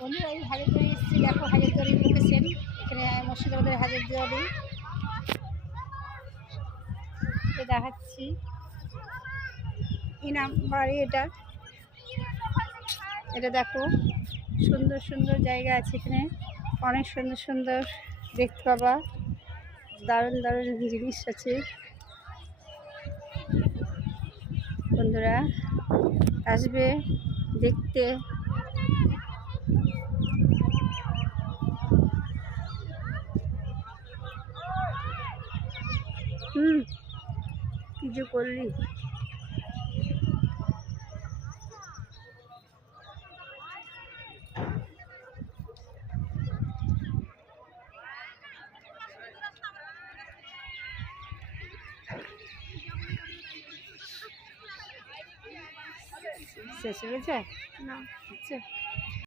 বন্ধুরা এই হাজারদুয়ারি এসেছি। দেখো হাজারদুয়ারি লোকেশন এখানে মুর্শিদাবাদের হাজারদুয়ারি দেখাচ্ছি। ইনাম বাড়ি এটা? এটা দেখো। সুন্দর সুন্দর জায়গা আছে এখানে। অনেক সুন্দর সুন্দর। দেখতে পাবা। দারুণ দারুণ জিনিস আছে। বন্ধুরা, আসবে দেখতে। হুম কিছু করলি? শেষ হয়ে গেছে? না। আচ্ছা।